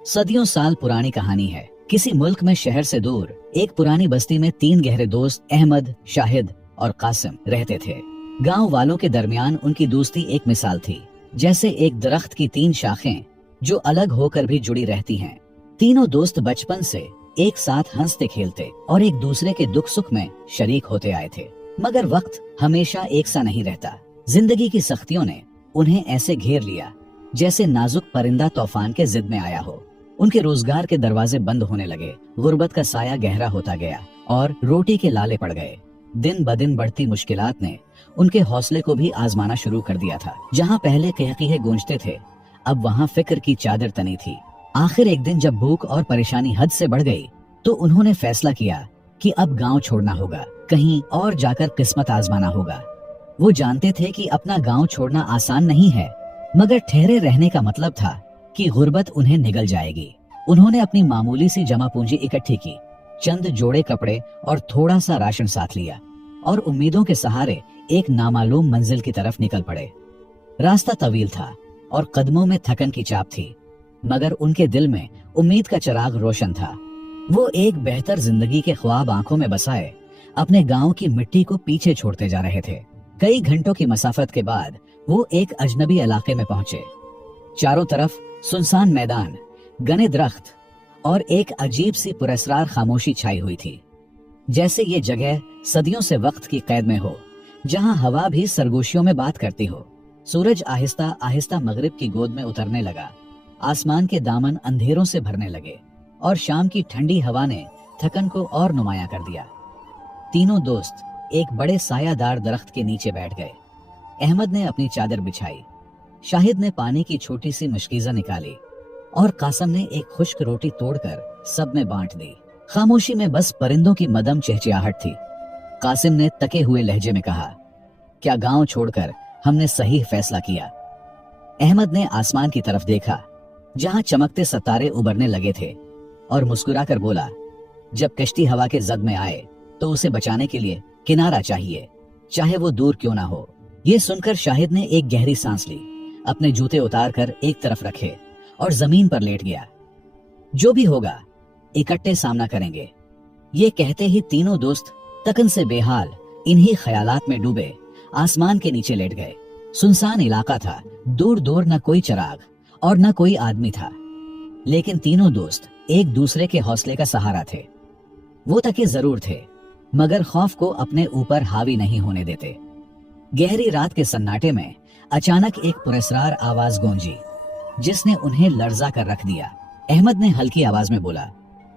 सदियों साल पुरानी कहानी है। किसी मुल्क में शहर से दूर एक पुरानी बस्ती में 3 गहरे दोस्त अहमद, शाहिद और कासिम रहते थे। गांव वालों के दरमियान उनकी दोस्ती एक मिसाल थी, जैसे एक दरख्त की 3 शाखें जो अलग होकर भी जुड़ी रहती हैं। तीनों दोस्त बचपन से एक साथ हंसते खेलते और एक दूसरे के दुख सुख में शरीक होते आए थे। मगर वक्त हमेशा एक सा नहीं रहता। जिंदगी की सख्तियों ने उन्हें ऐसे घेर लिया जैसे नाजुक परिंदा तूफान के जिद में आया हो। उनके रोजगार के दरवाजे बंद होने लगे, गुर्बत का साया गहरा होता गया और रोटी के लाले पड़ गए। दिन ब दिन बढ़ती मुश्किलात ने उनके हौसले को भी आजमाना शुरू कर दिया था। जहाँ पहले कहकीहे गूंजते थे, अब वहाँ फिक्र की चादर तनी थी। आखिर एक दिन जब भूख और परेशानी हद से बढ़ गई तो उन्होंने फैसला किया कि अब गांव छोड़ना होगा, कहीं और जाकर किस्मत आजमाना होगा। वो जानते थे कि अपना गांव छोड़ना आसान नहीं है, मगर ठहरे रहने का मतलब था कि गुर्बत उन्हें निगल जाएगी। उन्होंने अपनी मामूली सी जमा पूंजी इकट्ठी की, चंद जोड़े कपड़े और थोड़ा सा राशन साथ लिया और उम्मीदों के सहारे एक नामालूम मंजिल की तरफ निकल पड़े। रास्ता तवील था और कदमों में थकन की चाप थी, मगर उनके दिल में उम्मीद का चिराग रोशन था। वो एक बेहतर जिंदगी के ख्वाब आंखों में बसाए अपने गांव की मिट्टी को पीछे छोड़ते जा रहे थे। कई घंटों की मसाफत के बाद वो एक अजनबी इलाके में पहुंचे। चारों तरफ सुनसान मैदान, घने दरख्त और एक अजीब सी पुरस्रार खामोशी छाई हुई थी, जैसे ये जगह सदियों से वक्त की कैद में हो, जहां हवा भी सरगोशियों में बात करती हो। सूरज आहिस्ता आहिस्ता मगरिब की गोद में उतरने लगा, आसमान के दामन अंधेरों से भरने लगे और शाम की ठंडी हवा ने थकन को और नुमाया कर दिया। तीनों दोस्त एक बड़े सायादार दरख्त के नीचे बैठ गए। अहमद ने अपनी चादर बिछाई, शाहिद ने पानी की छोटी सी मशकीज़ा निकाली और कासिम ने एक खुश्क रोटी तोड़कर सब में बांट दी। खामोशी में बस परिंदों की मदम चहचहाहट थी। कासिम ने तके हुए लहजे में कहा, क्या गांव छोड़कर हमने सही फैसला किया? अहमद ने आसमान की तरफ देखा, जहां चमकते सितारे उबरने लगे थे, और मुस्कुराकर बोला, जब कश्ती हवा के जद में आए तो उसे बचाने के लिए किनारा चाहिए, चाहे वो दूर क्यों ना हो। ये सुनकर शाहिद ने एक गहरी सांस ली, अपने जूते उतारकर एक तरफ रखे और जमीन पर लेट गया। जो भी होगा इकट्ठे सामना करेंगे। ये कहते ही तीनों दोस्त तकन से बेहाल इन्हीं ख्यालात में डूबे आसमान के नीचे लेट गए। सुनसान इलाका था, दूर दूर न कोई चिराग और न कोई आदमी था, लेकिन तीनों दोस्त एक दूसरे के हौसले का सहारा थे। वो तके जरूर थे, मगर खौफ को अपने ऊपर हावी नहीं होने देते। गहरी रात के सन्नाटे में अचानक एक पुरस्रार आवाज गूंजी, जिसने उन्हें लर्जा कर रख दिया। अहमद ने हल्की आवाज में बोला,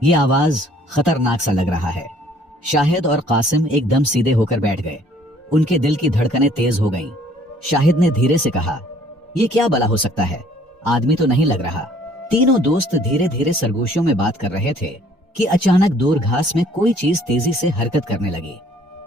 ये आवाज खतरनाक सा लग रहा है। शाहिद और कासिम एकदम सीधे होकर बैठ गए। उनके दिल की धड़कनें तेज हो गईं। शाहिद ने धीरे से कहा, ये क्या भला हो सकता है? आदमी तो नहीं लग रहा। तीनों दोस्त धीरे धीरे सरगोशियों में बात कर रहे थे कि अचानक दूर घास में कोई चीज तेजी से हरकत करने लगी।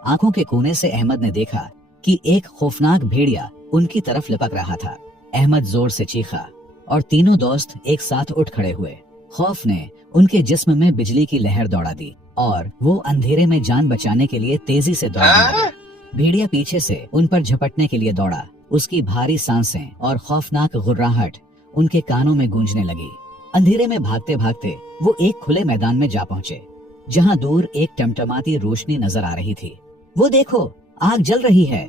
आंखों के कोने से अहमद ने देखा कि एक खौफनाक भेड़िया उनकी तरफ लपक रहा था। अहमद जोर से चीखा और तीनों दोस्त एक साथ उठ खड़े हुए। खौफ ने उनके जिस्म में बिजली की लहर दौड़ा दी और वो अंधेरे में जान बचाने के लिए तेजी से दौड़ने लगे। भेड़िया पीछे से उन पर झपटने के लिए दौड़ा। उसकी भारी सांसें और खौफनाक गुर्राहट उनके कानों में गूंजने लगी। अंधेरे में भागते भागते वो एक खुले मैदान में जा पहुंचे, जहां दूर एक टमटमाती रोशनी नजर आ रही थी। वो देखो, आग जल रही है,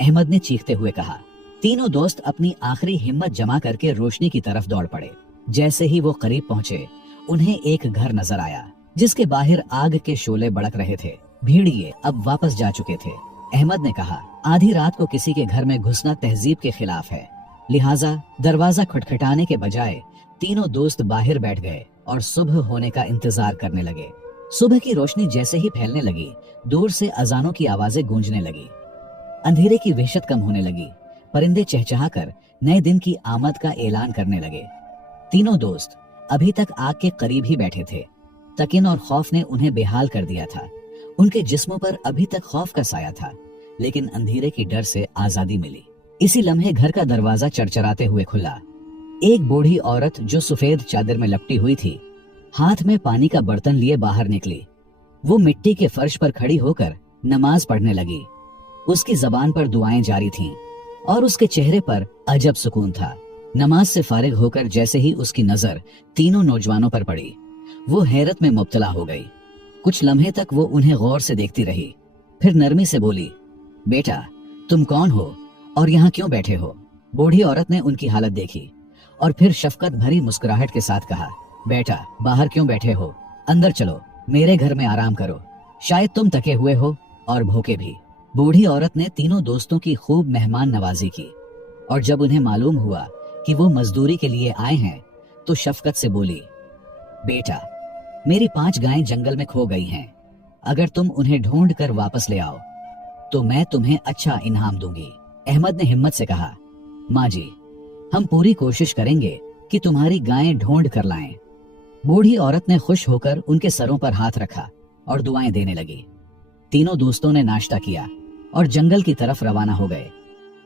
अहमद ने चीखते हुए कहा। तीनों दोस्त अपनी आखिरी हिम्मत जमा करके रोशनी की तरफ दौड़ पड़े। जैसे ही वो करीब पहुंचे, उन्हें एक घर नजर आया, जिसके बाहर आग के शोले भड़क रहे थे। भेड़िए अब वापस जा चुके थे। अहमद ने कहा, आधी रात को किसी के घर में घुसना तहजीब के खिलाफ है, लिहाजा दरवाजा खटखटाने के बजाय तीनों दोस्त बाहर बैठ गए और सुबह होने का इंतजार करने लगे। सुबह की रोशनी जैसे ही फैलने लगी, दूर से अजानों की आवाजें गूंजने लगी। अंधेरे की वहशत कम होने लगी। परिंदे चहचहाकर नए दिन की आमद का ऐलान करने लगे। तीनों दोस्त अभी तक आग के करीब ही बैठे थे। तकिन और खौफ ने उन्हें बेहाल कर दिया था। उनके जिस्मों पर अभी तक खौफ का साया था, लेकिन अंधेरे की डर से आजादी मिली। इसी लम्हे घर का दरवाजा चरचराते हुए खुला। एक बूढ़ी औरत जो सफेद चादर में लपटी हुई थी, हाथ में पानी का बर्तन लिए बाहर निकली। वो मिट्टी के फर्श पर खड़ी होकर नमाज पढ़ने लगी। उसकी जबान पर दुआएं जारी थीं और उसके चेहरे पर अजब सुकून था। नमाज से फारिग होकर जैसे ही उसकी नजर तीनों नौजवानों पर पड़ी, वो हैरत में मुब्तला हो गई। कुछ लम्हे तक वो उन्हें गौर से देखती रही, फिर नरमी से बोली, बेटा तुम कौन हो और यहाँ क्यों बैठे हो? बूढ़ी औरत ने उनकी हालत देखी और फिर शफकत भरी मुस्कुराहट के साथ कहा, बेटा बाहर क्यों बैठे हो, अंदर चलो, मेरे घर में आराम करो, शायद तुम थके हुए हो और भूखे भी। बूढ़ी औरत ने तीनों दोस्तों की खूब मेहमान नवाजी की और जब उन्हें मालूम हुआ कि वो मजदूरी के लिए आए हैं तो शफकत से बोली, बेटा मेरी 5 गायें जंगल में खो गई हैं, अगर तुम उन्हें ढूंढ कर वापस ले आओ तो मैं तुम्हें अच्छा इनाम दूंगी। अहमद ने हिम्मत से कहा, माँ जी हम पूरी कोशिश करेंगे कि तुम्हारी गायें ढूंढ कर लाएं। बूढ़ी औरत ने खुश होकर उनके सरों पर हाथ रखा और दुआएं देने लगी। तीनों दोस्तों ने नाश्ता किया और जंगल की तरफ रवाना हो गए।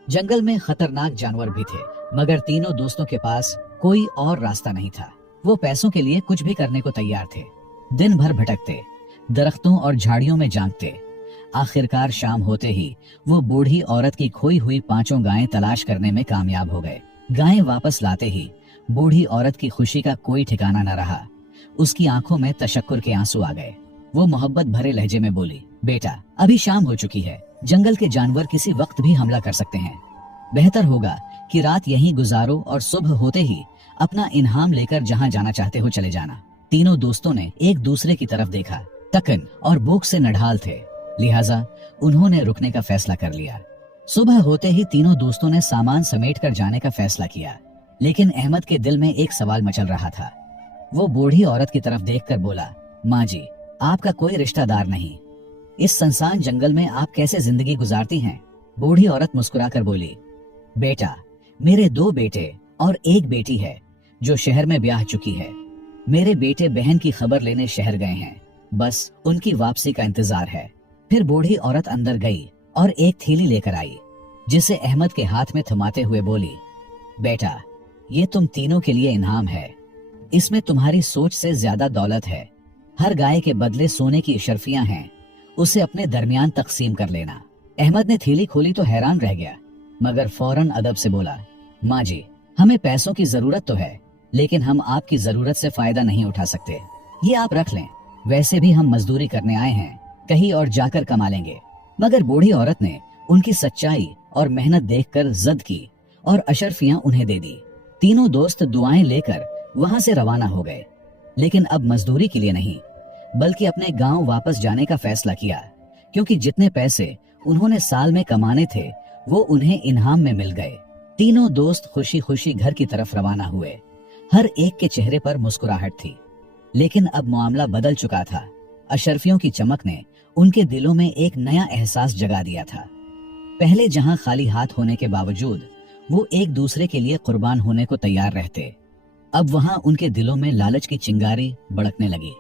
जंगल में खतरनाक जानवर भी थे, मगर तीनों दोस्तों के पास कोई और रास्ता नहीं था। वो पैसों के लिए कुछ भी करने को तैयार थे। दिन भर भटकते, दरख्तों और झाड़ियों में जांघते। आखिरकार शाम होते ही वो बूढ़ी औरत की खोई हुई 5 गायें तलाश करने में कामयाब हो गए। गायें वापस लाते ही बूढ़ी औरत की खुशी का कोई ठिकाना न रहा। उसकी आंखों में तशक्कुर के आंसू आ गए। वो मोहब्बत भरे लहजे में बोली, बेटा अभी शाम हो चुकी है, जंगल के जानवर किसी वक्त भी हमला कर सकते हैं, बेहतर होगा कि रात यहीं गुजारो और सुबह होते ही अपना इनाम लेकर जहाँ जाना चाहते हो चले जाना। तीनों दोस्तों ने एक दूसरे की तरफ देखा। थकन और भूख से नढाल थे, लिहाजा उन्होंने रुकने का फैसला कर लिया। सुबह होते ही तीनों दोस्तों ने सामान समेट कर जाने का फैसला किया, लेकिन अहमद के दिल में एक सवाल मचल रहा था। वो बूढ़ी औरत की तरफ देखकर बोला, माँ जी आपका कोई रिश्तेदार नहीं, इस सुनसान जंगल में आप कैसे जिंदगी गुजारती हैं? बूढ़ी औरत मुस्कुराकर बोली, बेटा मेरे 2 बेटे और 1 बेटी है जो शहर में ब्याह चुकी है। मेरे बेटे बहन की खबर लेने शहर गए हैं, बस उनकी वापसी का इंतजार है। फिर बूढ़ी औरत अंदर गई और एक थैली लेकर आई, जिसे अहमद के हाथ में थमाते हुए बोली, बेटा ये तुम तीनों के लिए इनाम है, इसमें तुम्हारी सोच से ज्यादा दौलत है। हर गाय के बदले सोने की इशरफियां हैं, उसे अपने दरमियान तकसीम कर लेना। अहमद ने थैली खोली तो हैरान रह गया, मगर फौरन अदब से बोला, माँ जी हमें पैसों की जरूरत तो है, लेकिन हम आपकी जरूरत से फायदा नहीं उठा सकते, ये आप रख लें, वैसे भी हम मजदूरी करने आए हैं, कहीं और जाकर कमा लेंगे। मगर बूढ़ी औरत ने उनकी सच्चाई और मेहनत देखकर जद की और अशरफियां उन्हें दे दी। तीनों दोस्त दुआएं लेकर वहां से रवाना हो गए, लेकिन अब मजदूरी के लिए नहीं, बल्कि अपने गांव वापस जाने का फैसला किया, क्योंकि जितने पैसे उन्होंने साल में कमाने थे वो उन्हें इनाम में मिल गए। तीनों दोस्त खुशी खुशी घर की तरफ रवाना हुए। हर एक के चेहरे पर मुस्कुराहट थी, लेकिन अब मामला बदल चुका था। अशरफियों की चमक ने उनके दिलों में एक नया एहसास जगा दिया था। पहले जहां खाली हाथ होने के बावजूद वो एक दूसरे के लिए कुर्बान होने को तैयार रहते, अब वहां उनके दिलों में लालच की चिंगारी भड़कने लगी।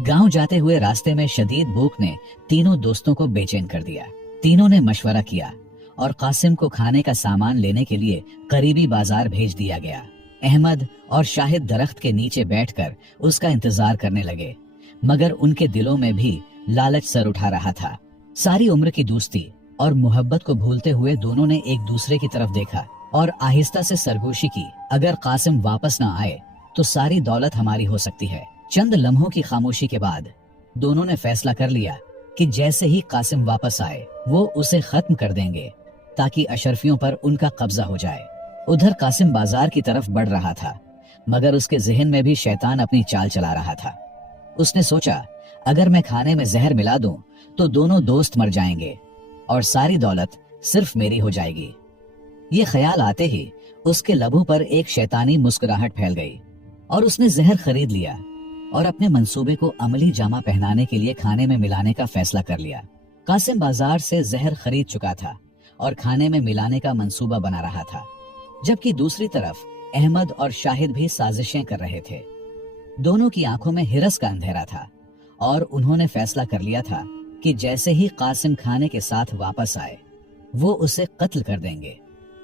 गांव जाते हुए रास्ते में शदीद भूख ने तीनों दोस्तों को बेचैन कर दिया। तीनों ने मशवरा किया और कासिम को खाने का सामान लेने के लिए करीबी बाजार भेज दिया गया। अहमद और शाहिद दरख्त के नीचे बैठकर उसका इंतजार करने लगे, मगर उनके दिलों में भी लालच सर उठा रहा था। सारी उम्र की दोस्ती और मोहब्बत को भूलते हुए दोनों ने एक दूसरे की तरफ देखा और आहिस्ता से सरगोशी की, अगर कासिम वापस न आए तो सारी दौलत हमारी हो सकती है। चंद लम्हों की खामोशी के बाद दोनों ने फैसला कर लिया कि जैसे ही कासिम वापस आए वो उसे खत्म कर देंगे, ताकि अशरफियों पर उनका कब्जा हो जाए। उधर कासिम बाजार की तरफ बढ़ रहा था, मगर उसके जहन में भी शैतान अपनी चाल चला रहा था। उसने सोचा, अगर मैं खाने में जहर मिला दूं तो दोनों दोस्त मर जाएंगे और सारी दौलत सिर्फ मेरी हो जाएगी। ये ख्याल आते ही उसके लबों पर एक शैतानी मुस्कुराहट फैल गई और उसने जहर खरीद लिया और अपने मंसूबे को अमली जामा पहनाने के लिए खाने में मिलाने का फैसला कर लिया। कासिम बाजार से जहर खरीद चुका था और खाने में मिलाने का मंसूबा बना रहा था, जबकि दूसरी तरफ अहमद और शाहिद भी साजिशें कर रहे थे। दोनों की आंखों में हिरस का अंधेरा था और उन्होंने फैसला कर लिया था कि जैसे ही कासिम खाने के साथ वापस आए वो उसे कत्ल कर देंगे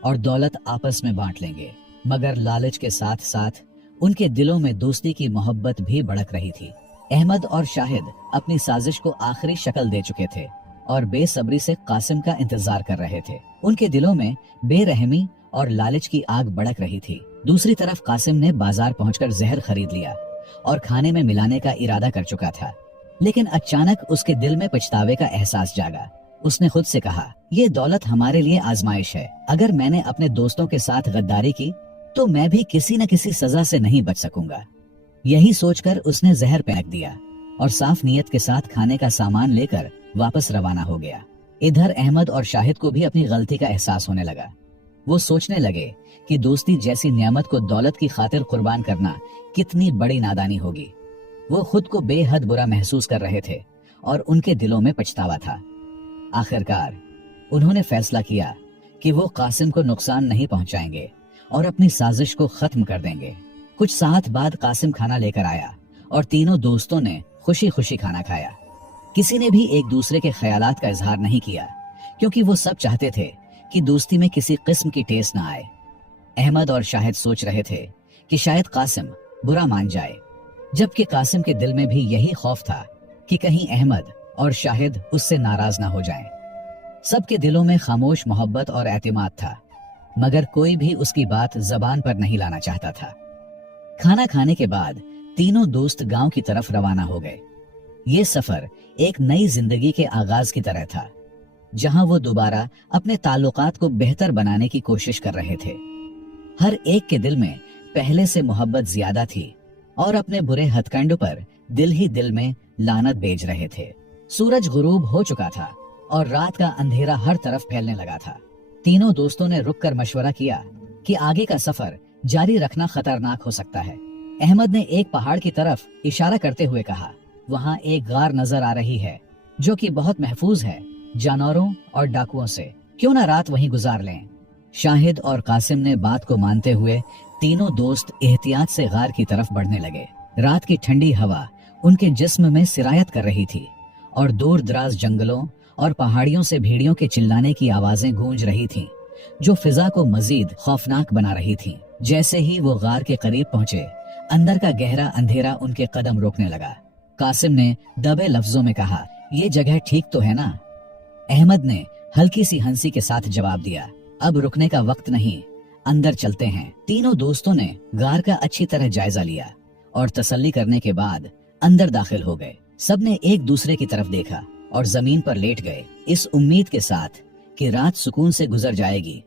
और दौलत आपस में बांट लेंगे। मगर लालच के साथ साथ उनके दिलों में दोस्ती की मोहब्बत भी भड़क रही थी। अहमद और शाहिद अपनी साजिश को आखिरी शक्ल दे चुके थे और बेसब्री से कासिम का इंतजार कर रहे थे। उनके दिलों में बेरहमी और लालच की आग भड़क रही थी। दूसरी तरफ कासिम ने बाजार पहुंचकर जहर खरीद लिया और खाने में मिलाने का इरादा कर चुका था। लेकिन अचानक उसके दिल में पछतावे का एहसास जागा। उसने खुद से कहा, ये दौलत हमारे लिए आजमाइश है। अगर मैंने अपने दोस्तों के साथ गद्दारी की तो मैं भी किसी न किसी सजा से नहीं बच सकूंगा। यही सोचकर उसने जहर फेंक दिया और साफ नीयत के साथ खाने का सामान लेकर वापस रवाना हो गया। इधर अहमद और शाहिद को भी अपनी गलती का एहसास होने लगा। वो सोचने लगे कि दोस्ती जैसी नियामत को दौलत की खातिर कुर्बान करना कितनी बड़ी नादानी होगी। वो खुद को बेहद बुरा महसूस कर रहे थे और उनके दिलों में पछतावा था। आखिरकार उन्होंने फैसला किया कि वो कासिम को नुकसान नहीं पहुंचाएंगे और अपनी साजिश को खत्म कर देंगे। कुछ साथ बाद कासिम खाना लेकर आया और तीनों दोस्तों ने खुशी खुशी खाना खाया। किसी ने भी एक दूसरे के ख्यालात का इजहार नहीं किया, क्योंकि वो सब चाहते थे कि दोस्ती में किसी किस्म की ठेस न आए। अहमद और शाहिद सोच रहे थे कि शायद कासिम बुरा मान जाए, जबकि कासिम के दिल में भी यही खौफ था कि कहीं अहमद और शाहिद उससे नाराज ना हो जाएं। सबके दिलों में खामोश मोहब्बत और एतमाद था, मगर कोई भी उसकी बात जबान पर नहीं लाना चाहता था। खाना खाने के बाद तीनों दोस्त गांव की तरफ रवाना हो गए। ये सफर एक नई जिंदगी के आगाज की तरह था, जहां वो दोबारा अपने ताल्लुकात को बेहतर बनाने की कोशिश कर रहे थे। हर एक के दिल में पहले से मोहब्बत ज्यादा थी और अपने बुरे हथकंडों पर दिल ही दिल में लानत भेज रहे थे। सूरज गुरूब हो चुका था और रात का अंधेरा हर तरफ फैलने लगा था। तीनों दोस्तों ने रुककर मशवरा किया कि आगे का सफर जारी रखना खतरनाक हो सकता है। अहमद ने एक पहाड़ की तरफ इशारा करते हुए कहा, वहां एक गार नजर आ रही है जो कि बहुत महफूज है जानवरों और डाकुओं से। क्यों ना रात वहीं गुजार लें। शाहिद और कासिम ने बात को मानते हुए तीनों दोस्त एहतियात से गार की तरफ बढ़ने लगे। रात की ठंडी हवा उनके जिस्म में सिरायत कर रही थी और दूर दराज जंगलों और पहाड़ियों से भेड़ियों के चिल्लाने की आवाजें गूंज रही थीं, जो फिजा को मजीद खौफनाक बना रही थीं। जैसे ही वो गार के करीब पहुंचे, अंदर का गहरा अंधेरा उनके कदम रोकने लगा। कासिम ने दबे लफ्जों में कहा, ये जगह ठीक तो है ना? अहमद ने हल्की सी हंसी के साथ जवाब दिया, अब रुकने का वक्त नहीं, अंदर चलते हैं। तीनों दोस्तों ने गार का अच्छी तरह जायजा लिया और तसल्ली करने के बाद अंदर दाखिल हो गए। सबने एक दूसरे की तरफ देखा और जमीन पर लेट गए, इस उम्मीद के साथ कि रात सुकून से गुजर जाएगी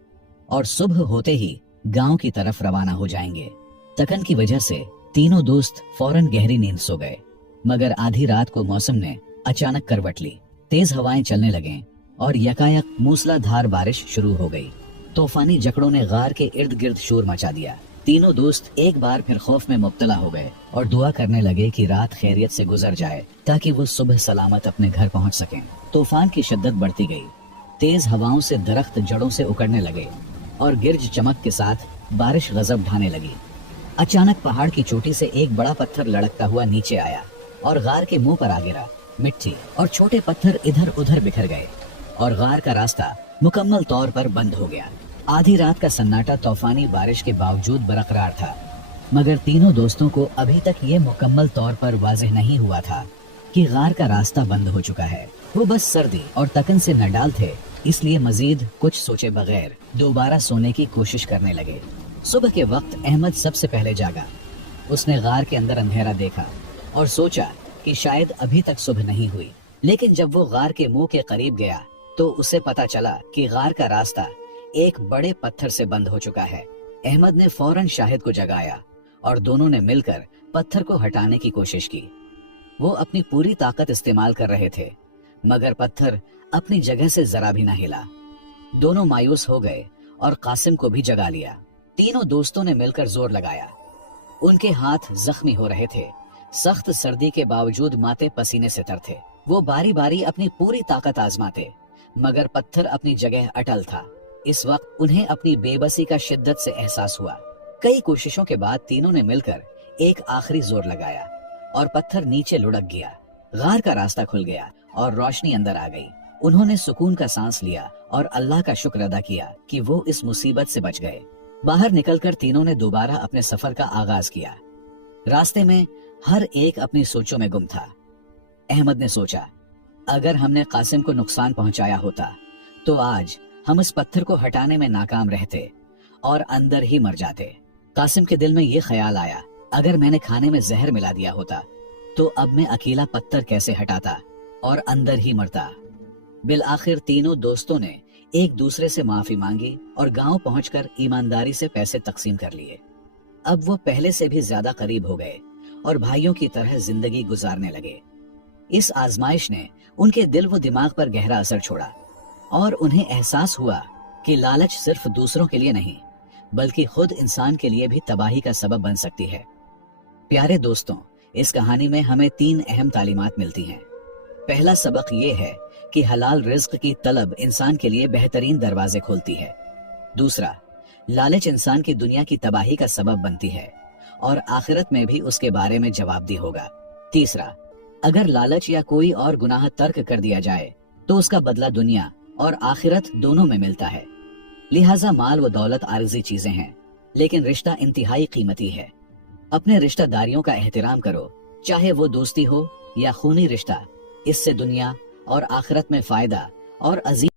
और सुबह होते ही गांव की तरफ रवाना हो जाएंगे। थकन की वजह से तीनों दोस्त फौरन गहरी नींद सो गए, मगर आधी रात को मौसम ने अचानक करवट ली। तेज हवाएं चलने लगे और यकायक मूसलाधार बारिश शुरू हो गई। तूफानी जकड़ों ने गार के इर्द गिर्द शोर मचा दिया। तीनों दोस्त एक बार फिर खौफ में मुब्तला हो गए और दुआ करने लगे कि रात खैरियत से गुजर जाए ताकि वो सुबह सलामत अपने घर पहुंच सकें। तूफान की शिद्दत बढ़ती गई। तेज हवाओं से दरख्त जड़ों से उखड़ने लगे और गिरज चमक के साथ बारिश गजब ढाने लगी। अचानक पहाड़ की चोटी से एक बड़ा पत्थर लड़कता हुआ नीचे आया और गार के मुंह पर आ गिरा। मिट्टी और छोटे पत्थर इधर उधर बिखर गए और गार का रास्ता मुकम्मल तौर पर बंद हो गया। आधी रात का सन्नाटा तूफानी बारिश के बावजूद बरकरार था, मगर तीनों दोस्तों को अभी तक ये मुकम्मल तौर पर वाज़ेह नहीं हुआ था कि गार का रास्ता बंद हो चुका है। वो बस सर्दी और तकन से नडाल थे, इसलिए मजीद कुछ सोचे बगैर दोबारा सोने की कोशिश करने लगे। सुबह के वक्त अहमद सबसे पहले जागा। उसने गार के अंदर अंधेरा देखा और सोचा कि शायद अभी तक सुबह नहीं हुई, लेकिन जब वो गार के मुंह के करीब गया तो उसे पता चला कि गार का रास्ता एक बड़े पत्थर से बंद हो चुका है। अहमद ने फौरन शाहिद को जगाया और दोनों ने मिलकर पत्थर को हटाने की कोशिश की। वो अपनी पूरी ताकत इस्तेमाल कर रहे थे, मगर पत्थर अपनी जगह से जरा भी ना हिला। दोनों मायूस हो गए और कासिम को भी जगा लिया। तीनों दोस्तों ने मिलकर जोर लगाया। उनके हाथ जख्मी हो रहे थे। सख्त सर्दी के बावजूद माथे पसीने से तर थे। वो बारी बारी अपनी पूरी ताकत आजमाते, मगर पत्थर अपनी जगह अटल था। इस वक्त उन्हें अपनी बेबसी का शिद्दत से एहसास हुआ। कई कोशिशों के बाद तीनों ने मिलकर एक आखिरी जोर लगाया और पत्थर नीचे लुढ़क गया। गार का रास्ता खुल गया और रोशनी अंदर आ गई। उन्होंने सुकून का सांस लिया और अल्लाह का शुक्र अदा किया कि वो इस मुसीबत से बच गए। बाहर निकलकर तीनों ने दोबारा अपने सफर का आगाज किया। रास्ते में हर एक अपनी सोचों में गुम था। अहमद ने सोचा, अगर हमने कासिम को नुकसान पहुंचाया होता तो आज हम इस पत्थर को हटाने में नाकाम रहते और अंदर ही मर जाते। कासिम के दिल में ये ख्याल आया, अगर मैंने खाने में जहर मिला दिया होता तो अब मैं अकेला पत्थर कैसे हटाता और अंदर ही मरता। बिल आखिर तीनों दोस्तों ने एक दूसरे से माफी मांगी और गांव पहुंचकर ईमानदारी से पैसे तकसीम कर लिए। अब वो पहले से भी ज्यादा करीब हो गए और भाइयों की तरह जिंदगी गुजारने लगे। इस आजमाइश ने उनके दिल व दिमाग पर गहरा असर छोड़ा और उन्हें एहसास हुआ कि लालच सिर्फ दूसरों के लिए नहीं बल्कि खुद इंसान के लिए भी तबाही का सबब बन सकती है। प्यारे दोस्तों, इस कहानी में हमें 3 अहम तालीमात मिलती हैं। पहला सबक ये है कि हलाल रिज्क की तलब इंसान के लिए बेहतरीन दरवाजे खोलती है। दूसरा, लालच इंसान की दुनिया की तबाही का सबब बनती है और आखिरत में भी उसके बारे में जवाबदेह होगा। तीसरा, अगर लालच या कोई और गुनाह तर्क कर दिया जाए तो उसका बदला दुनिया और आखिरत दोनों में मिलता है। लिहाजा माल व दौलत आर्जी चीजें हैं, लेकिन रिश्ता इंतहाई कीमती है। अपने रिश्तेदारियों का एहतराम करो, चाहे वो दोस्ती हो या खूनी रिश्ता। इससे दुनिया और आखिरत में फायदा और अजीम